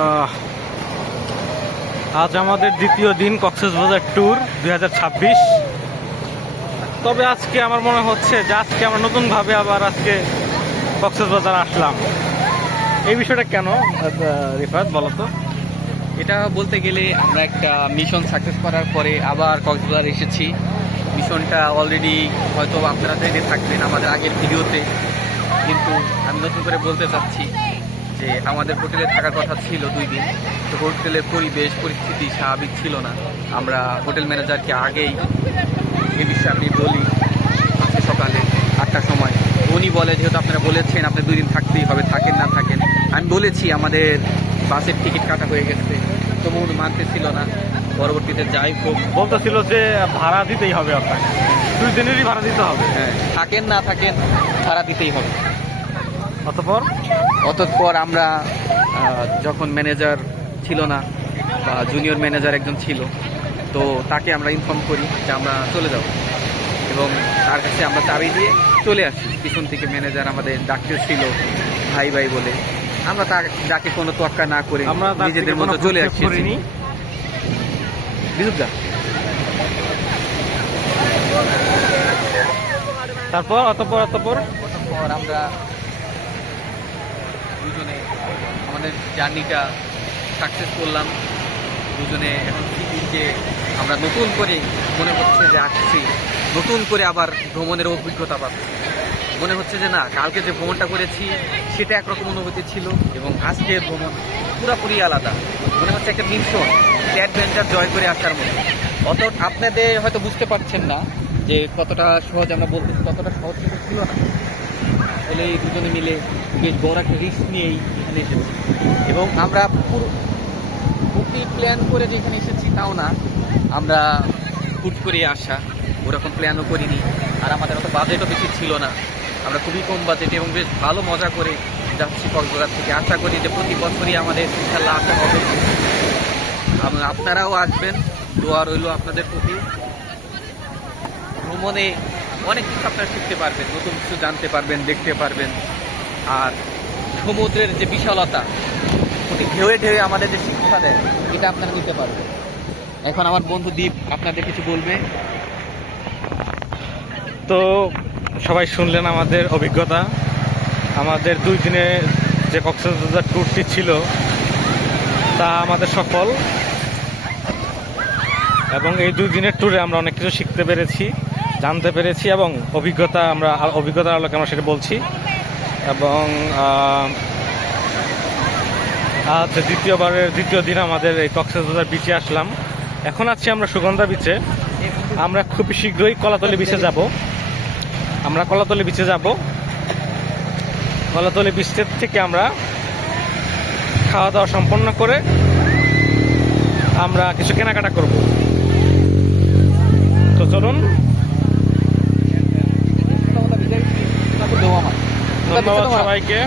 আহ, আজ আমাদের দ্বিতীয় দিন কক্সবাজার ট্যুর 2026। তবে আজকে আমার মনে হচ্ছে যে আজকে আমরা নতুনভাবে আবার আজকে কক্সবাজার আসলাম। এই বিষয়টা কেন রিফাত বলো তো? এটা বলতে গেলে আমরা একটা মিশন সাকসেস করার পরে আবার কক্সবাজার এসেছি। মিশনটা অলরেডি হয়তো আপনারা দেখে থাকবেন আমাদের আগের ভিডিওতে, কিন্তু আমি নতুন করে বলতে চাচ্ছি যে আমাদের হোটেলে থাকার কথা ছিল 2 দিন, তো হোটেলের পরিস্থিতি স্বাভাবিক ছিল না। আমরা হোটেল ম্যানেজারকে আগেই এ বিষয়ে আমি বলি আজকে সকালে 8টার সময়। উনি বলে যেহেতু আপনারা বলেছেন আপনি 2 দিন থাকতেই হবে, থাকেন না থাকেন। আমি বলেছি আমাদের বাসের টিকিট কাটা হয়ে গেছে, তবু উনি মানতেছিল না। পরবর্তীতে যাই হোক বলতেছিল যে ভাড়া দিতেই হবে, আপনাকে 2 দিনেরই ভাড়া দিতে হবে। হ্যাঁ, থাকেন না থাকেন ভাড়া দিতেই হবে। অতঃপর আমরা যখন ম্যানেজার ছিল না বা জুনিয়র ম্যানেজার একজন ছিল, তো তাকে আমরা ইনফর্ম করি যে আমরা চলে যাব, এবং তার কাছে আমরা চাবি দিয়ে চলে আসি। পিছন থেকে ম্যানেজার আমাদের ডাকতেছিল ভাই ভাই বলে, আমরা তাকে কোনো তোয়াক্কা না করে আমরা নিজেদের মতো চলে আসছি। অতঃপর আমরা দুজনে আমাদের জার্নিটা সাকসেস করলাম। দুজনে এখন যে আমরা নতুন করে মনে হচ্ছে যে আসছি, নতুন করে আবার ভ্রমণের অভিজ্ঞতা পাচ্ছি। মনে হচ্ছে যে না, কালকে যে ভ্রমণটা করেছি সেটা একরকম অনুভূতি ছিল, এবং আজকের ভ্রমণ পুরোপুরি আলাদা। মনে হচ্ছে একটা মিশন, অ্যাডভেঞ্চার জয় করে আসার মতো। আপনাদের হয়তো বুঝতে পারছেন না যে কতটা সহজ আমরা বলতেছি, ততটা সহজ কিন্তু ছিল না। আসলে এই দুজনে মিলে বেশ বড় একটা রিস্ক নিয়েই এখানে এসেছি, এবং আমরা পুরো প্ল্যান করে যে এখানে এসেছি তাও না, আমরা হুট করে আসা, ওরকম প্ল্যানও করিনি। আর আমাদের অত বাজেটও বেশি ছিল না, আমরা খুবই কম বাজেটে এবং বেশ ভালো মজা করে যাচ্ছি কক্সবাজার থেকে। আশা করি যে প্রতি বছরই আমাদের ইনশাআল্লাহ আসা হবে, আপনারাও আসবেন। দোয়া রইল আপনাদের প্রতি। ভ্রমণে অনেক কিছু আপনারা শিখতে পারবেন, নতুন কিছু জানতে পারবেন, দেখতে পারবেন। আর সমুদ্রের যে বিশালতা, ওটি ঢেউয়ে ঢেউয়ে আমাদের যে শিক্ষা দেয়, এটা আপনারা নিতে পারবেন। এখন আমার বন্ধু দীপ আপনাদের কিছু বলবে। তো সবাই শুনলেন আমাদের অভিজ্ঞতা। আমাদের 2 দিনে যে কক্সবাজার ট্যুরটি ছিল তা আমাদের সফল, এবং এই 2 দিনের ট্যুরে আমরা অনেক কিছু শিখতে পেরেছি, জানতে পেরেছি, এবং অভিজ্ঞতার আলোকে আমরা সেটা বলছি। এবং আজ দ্বিতীয় দিন আমাদের এই কক্সবাজার বিচে আসলাম। এখন আছি আমরা সুগন্ধা বিচে। আমরা খুব শীঘ্রই কলাতলি বিচে যাব। কলাতলি বিচ থেকে আমরা খাওয়া দাওয়া সম্পন্ন করে আমরা কিছু কেনাকাটা করব। তো চলুন, ধন্যবাদ সবাইকে।